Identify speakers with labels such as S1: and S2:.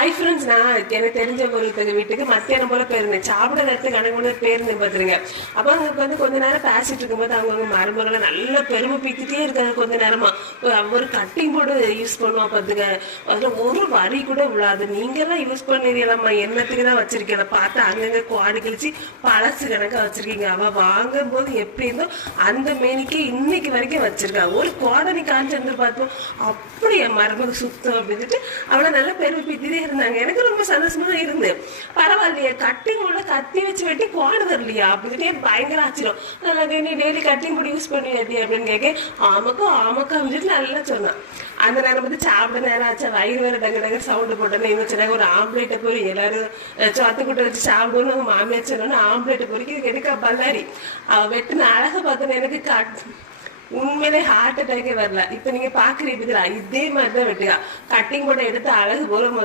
S1: Hi friends நான் எனக்கு தெரிஞ்ச ஒருத்தங்க வீட்டுக்கு மத்தியானம் போல போயிருந்தேன். சாப்பிட நேரத்துக்கு கணக்கு போயிருந்தேன் பார்த்துருங்க அப்போ அங்கே வந்து கொஞ்ச நேரம் பேசிட்டு இருக்கும்போது அவங்க மருமகளை நல்ல பெருமை பீத்திட்டே இருக்காங்க கொஞ்ச நேரமா. ஒரு கட்டிங் போர்டு யூஸ் பண்ணுவோம் பார்த்துங்க அதில் ஒரு வரி கூட விழாது. நீங்கெல்லாம் யூஸ் பண்ணிடலாமா என்னத்துக்கு தான் வச்சிருக்கீங்க? பார்த்தா அங்கங்கே குவாடி கழிச்சு பழசு கணக்காக வச்சிருக்கீங்க. அவள் வாங்கும் போது எப்படி இருந்தோ அந்த மேனிக்கே இன்னைக்கு வரைக்கும் வச்சிருக்கா. ஒரு குவாடனி வந்து பார்த்தோம். அப்படி என் மருமக சுத்தம் அப்படின்ட்டு அவளை நல்லா பெருமை பீத்திட்டே இருந்தாங்க. எனக்கு ரொம்ப சந்தோஷமா இருந்தேன் பரவாயில்லையே கட்டிங் உள்ள கத்தி வச்சு வெட்டி கோடு வரலையா அப்படின்னு பயங்கர ஆச்சரியம். நான் நீ டெய்லி கட்டிங் போட்டு யூஸ் பண்ணுவியாடி அப்படின்னு கேட்க ஆமாக்கா ஆமாக்கா அப்படின்னு நல்லா சொன்னான். அந்த நேரம் வந்து சாப்பிட நேரம் ஆச்சா. வயிறு வேற டங்க டங்க சவுண்டு போட்டோன்னு இவங்க சொன்னாங்க ஒரு ஆம்லேட்டை பொறி எல்லாரும் அஹ், சோத்து கூட்ட வச்சு சாப்பிடுவோன்னு அவங்க மாமியார் சொன்னோன்னு ஆம்லேட்டை பொறிக்க எடுக்க பல்லாரி. அவ வெட்டின அழகை பார்த்தோன்னு எனக்கு காட்டு உண்மையிலே ஹார்ட் அட்டாக்கே வரல. இப்ப நீங்க பாக்குறீங்க இதே மாதிரிதான் வெட்டுக்கா கட்டிங் போட்ட எடுத்து அழகு போல முதல்ல